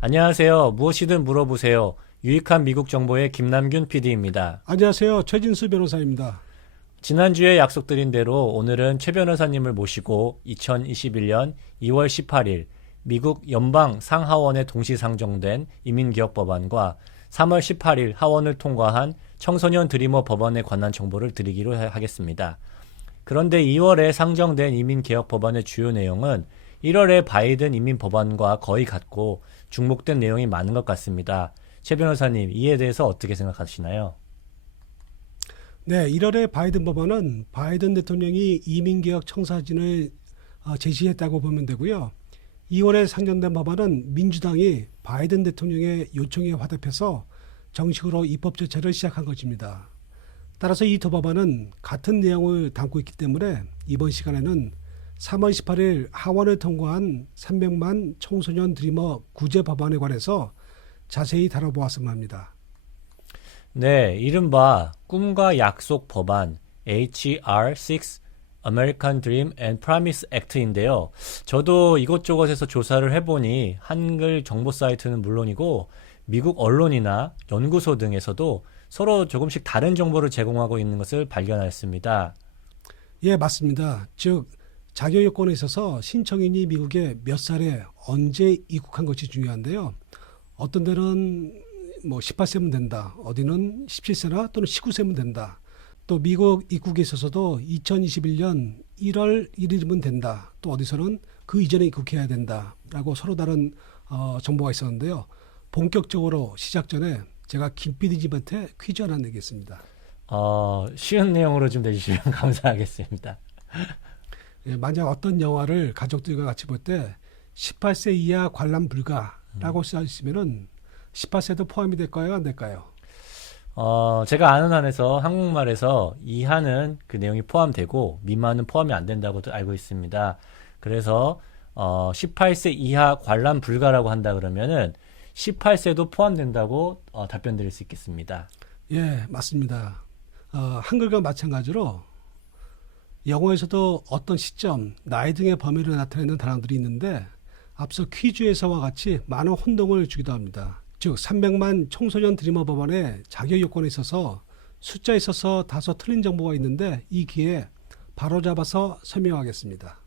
안녕하세요. 무엇이든 물어보세요. 유익한 미국 정보의 김남균 PD입니다. 안녕하세요. 최진수 변호사입니다. 지난주에 약속드린 대로 오늘은 최 변호사님을 모시고 2021년 2월 18일 미국 연방 상하원에 동시 상정된 이민개혁법안과 3월 18일 하원을 통과한 청소년 드리머 법안에 관한 정보를 드리기로 하겠습니다. 그런데 2월에 상정된 이민개혁법안의 주요 내용은 1월에 바이든 이민법안과 거의 같고 중복된 내용이 많은 것 같습니다. 최 변호사님, 이에 대해서 어떻게 생각하시나요? 네, 1월에 바이든 법안은 바이든 대통령이 이민개혁 청사진을 제시했다고 보면 되고요. 2월에 상정된 법안은 민주당이 바이든 대통령의 요청에 화답해서 정식으로 입법 절차를 시작한 것입니다. 따라서 이 두 법안은 같은 내용을 담고 있기 때문에 이번 시간에는 3월 18일 하원을 통과한 300만 청소년 드리머 구제 법안에 관해서 자세히 다뤄보았으면 합니다. 네, 이른바 꿈과 약속 법안 HR6 American Dream and Promise Act인데요. 저도 이곳저곳에서 조사를 해보니 한글 정보 사이트는 물론이고 미국 언론이나 연구소 등에서도 서로 조금씩 다른 정보를 제공하고 있는 것을 발견하였습니다. 예, 맞습니다. 즉 자격 요건에 있어서 신청인이 미국에 몇 살에 언제 입국한 것이 중요한데요. 어떤 데는 18세면 된다. 어디는 17세나 또는 19세면 된다. 또 미국 입국에 있어서도 2021년 1월 1일이면 된다. 또 어디서는 그 이전에 입국해야 된다. 라고 서로 다른 정보가 있었는데요. 본격적으로 시작 전에 제가 김 PD님한테 퀴즈 하나 내겠습니다. 쉬운 내용으로 좀 내주시면 감사하겠습니다. 예, 만약 어떤 영화를 가족들과 같이 볼 때 18세 이하 관람 불가라고 써 있으면은 18세도 포함이 될까요? 안 될까요? 제가 아는 한에서 한국말에서 이하는 그 내용이 포함되고 미만은 포함이 안 된다고 알고 있습니다. 그래서 18세 이하 관람 불가라고 한다 그러면은 18세도 포함된다고 답변 드릴 수 있겠습니다. 예, 맞습니다. 한글과 마찬가지로 영어에서도 어떤 시점, 나이 등의 범위를 나타내는 단어들이 있는데 앞서 퀴즈에서와 같이 많은 혼동을 주기도 합니다. 즉 300만 청소년 드리머 법안의 자격 요건에 있어서 숫자에 있어서 다소 틀린 정보가 있는데 이 기회에 바로잡아서 설명하겠습니다.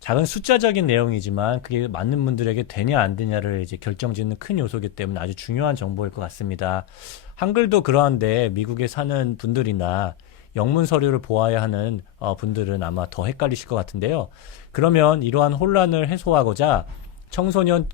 작은 숫자적인 내용이지만 그게 맞는 분들에게 되냐 안 되냐를 이제 결정짓는 큰 요소이기 때문에 아주 중요한 정보일 것 같습니다. 한글도 그러한데 미국에 사는 분들이나 영문 서류를 보아야 하는 분들은 아마 더 헷갈리실 것 같은데요. 그러면 이러한 혼란을 해소하고자 청소년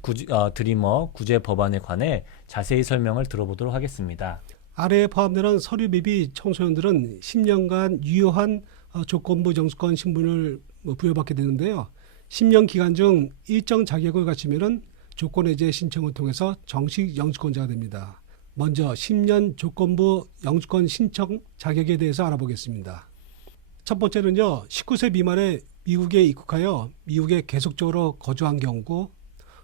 드리머 구제 법안에 관해 자세히 설명을 들어보도록 하겠습니다. 아래에 포함되는 서류 미비 청소년들은 10년간 유효한 조건부 영주권 신분을 부여받게 되는데요. 10년 기간 중 일정 자격을 갖추면 조건 해제 신청을 통해서 정식 영주권자가 됩니다. 먼저 10년 조건부 영주권 신청 자격에 대해서 알아보겠습니다. 첫 번째는요. 19세 미만에 미국에 입국하여 미국에 계속적으로 거주한 경우고,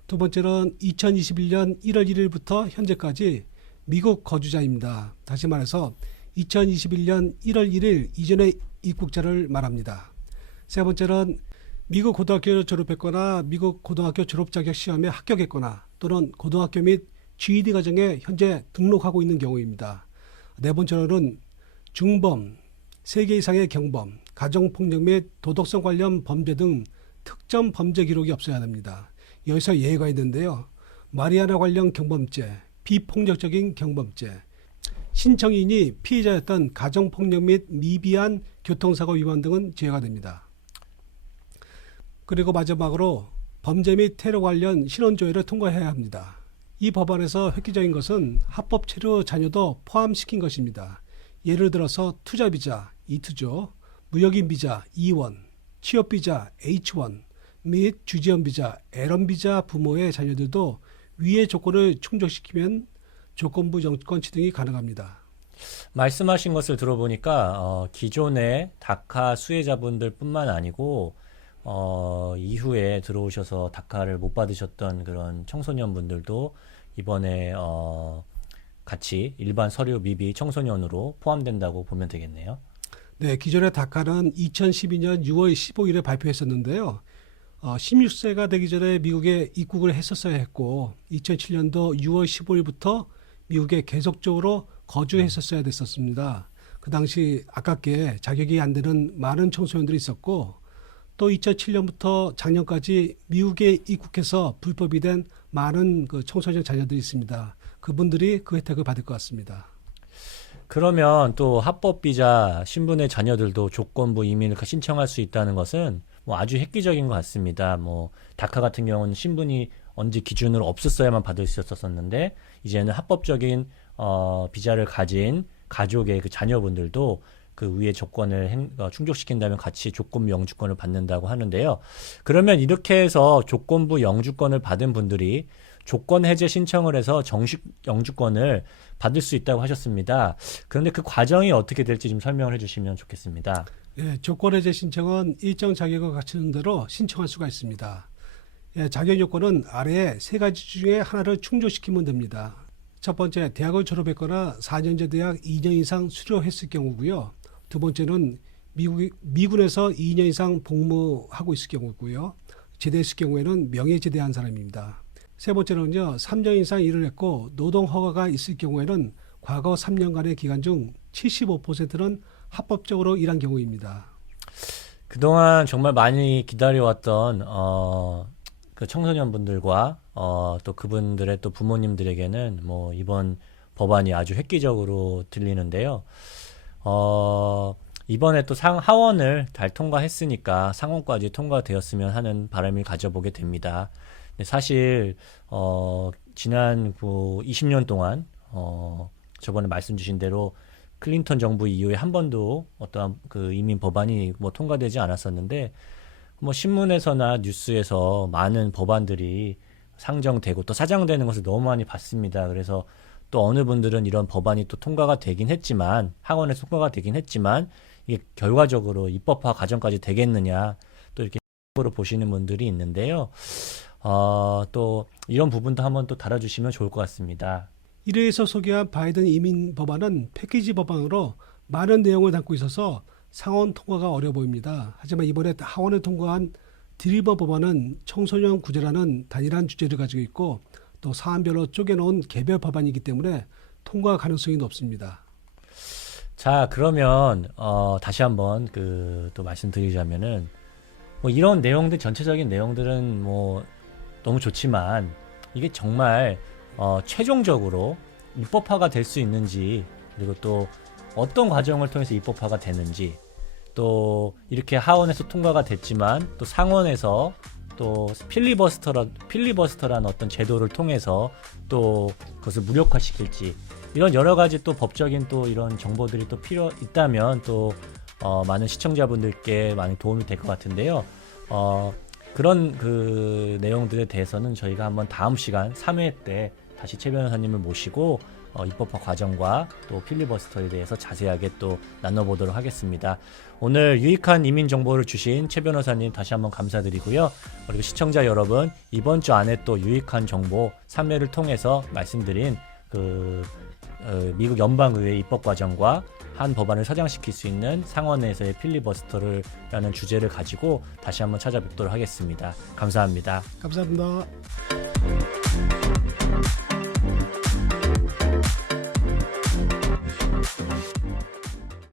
두 번째는 2021년 1월 1일부터 현재까지 미국 거주자입니다. 다시 말해서 2021년 1월 1일 이전의 입국자를 말합니다. 세 번째는 미국 고등학교를 졸업했거나 미국 고등학교 졸업자격 시험에 합격했거나 또는 고등학교 및 GED 과정에 현재 등록하고 있는 경우입니다. 네 번째로는 중범, 3개 이상의 경범, 가정폭력 및 도덕성 관련 범죄 등 특정 범죄 기록이 없어야 합니다. 여기서 예외가 있는데요. 마리아나 관련 경범죄, 비폭력적인 경범죄, 신청인이 피해자였던 가정폭력 및 미비한 교통사고 위반 등은 제외가 됩니다. 그리고 마지막으로 범죄 및 테러 관련 신원조회를 통과해야 합니다. 이 법안에서 획기적인 것은 합법 체류 자녀도 포함시킨 것입니다. 예를 들어서 투자비자 E2조, 무역인 비자 E1, 취업비자 H1 및 주재원 비자 L1 비자 부모의 자녀들도 위의 조건을 충족시키면 조건부 영주권 취득이 가능합니다. 말씀하신 것을 들어보니까 기존의 다카 수혜자분들 뿐만 아니고 이후에 들어오셔서 다카를 못 받으셨던 그런 청소년분들도 이번에 같이 일반 서류 미비 청소년으로 포함된다고 보면 되겠네요. 네, 기존의 다카는 2012년 6월 15일에 발표했었는데요. 16세가 되기 전에 미국에 입국을 했었어야 했고 2007년도 6월 15일부터 미국에 계속적으로 거주했었어야 됐었습니다. 그 당시 아깝게 자격이 안 되는 많은 청소년들이 있었고 또 2007년부터 작년까지 미국에 입국해서 불법이 된 많은 그 청소년 자녀들이 있습니다. 그분들이 그 혜택을 받을 것 같습니다. 그러면 또 합법 비자 신분의 자녀들도 조건부 이민을 신청할 수 있다는 것은 뭐 아주 획기적인 것 같습니다. 뭐 다카 같은 경우는 신분이 언제 기준으로 없었어야만 받을 수 있었었는데 이제는 합법적인 비자를 가진 가족의 그 자녀분들도 그 위의 조건을 충족시킨다면 같이 조건부 영주권을 받는다고 하는데요. 그러면 이렇게 해서 조건부 영주권을 받은 분들이 조건 해제 신청을 해서 정식 영주권을 받을 수 있다고 하셨습니다. 그런데 그 과정이 어떻게 될지 좀 설명을 해주시면 좋겠습니다. 예, 조건 해제 신청은 일정 자격을 갖추는 대로 신청할 수가 있습니다. 예, 자격 요건은 아래에 세 가지 중에 하나를 충족시키면 됩니다. 첫 번째, 대학을 졸업했거나 4년제 대학 2년 이상 수료했을 경우고요. 두 번째는 미군에서 2년 이상 복무하고 있을 경우고요. 제대했을 경우에는 명예제대한 사람입니다. 세 번째는요, 3년 이상 일을 했고 노동 허가가 있을 경우에는 과거 3년간의 기간 중 75%는 합법적으로 일한 경우입니다. 그동안 정말 많이 기다려왔던 그 청소년분들과 또 그분들의 또 부모님들에게는 뭐 이번 법안이 아주 획기적으로 들리는데요. 이번에 또 하원을 잘 통과했으니까 상원까지 통과되었으면 하는 바람을 가져보게 됩니다. 근데 사실 지난 20년 동안 저번에 말씀 주신 대로 클린턴 정부 이후에 한 번도 어떠한 그 이민 법안이 뭐 통과되지 않았었는데 뭐 신문에서나 뉴스에서 많은 법안들이 상정되고 또 사장되는 것을 너무 많이 봤습니다. 그래서 또 어느 분들은 이런 법안이 또 통과가 되긴 했지만 하원에서 통과가 되긴 했지만 이게 결과적으로 입법화 과정까지 되겠느냐 또 이렇게 으로 보시는 분들이 있는데요. 또 이런 부분도 한번 또 다뤄주시면 좋을 것 같습니다. 1회에서 소개한 바이든 이민 법안은 패키지 법안으로 많은 내용을 담고 있어서 상원 통과가 어려워 보입니다. 하지만 이번에 하원을 통과한 드리버 법안은 청소년 구제라는 단일한 주제를 가지고 있고 또 사안별로 쪼개놓은 개별 법안이기 때문에 통과 가능성이 높습니다. 자, 그러면 다시 한번 또 말씀드리자면은 뭐 이런 내용들 전체적인 내용들은 뭐 너무 좋지만 이게 정말 최종적으로 입법화가 될 수 있는지 그리고 또 어떤 과정을 통해서 입법화가 되는지 또 이렇게 하원에서 통과가 됐지만 또 상원에서 또 필리버스터라는 어떤 제도를 통해서 또 그것을 무력화시킬지 이런 여러 가지 또 법적인 또 이런 정보들이 또 필요 있다면 또 많은 시청자분들께 많이 도움이 될 것 같은데요. 그런 그 내용들에 대해서는 저희가 한번 다음 시간 3회 때 다시 최 변호사님을 모시고 입법화 과정과 또 필리버스터에 대해서 자세하게 또 나눠보도록 하겠습니다. 오늘 유익한 이민 정보를 주신 최 변호사님 다시 한번 감사드리고요. 그리고 시청자 여러분 이번 주 안에 또 유익한 정보 3회를 통해서 말씀드린 미국 연방의회 입법 과정과 한 법안을 서장시킬 수 있는 상원에서의 필리버스터라는 주제를 가지고 다시 한번 찾아뵙도록 하겠습니다. 감사합니다. 감사합니다.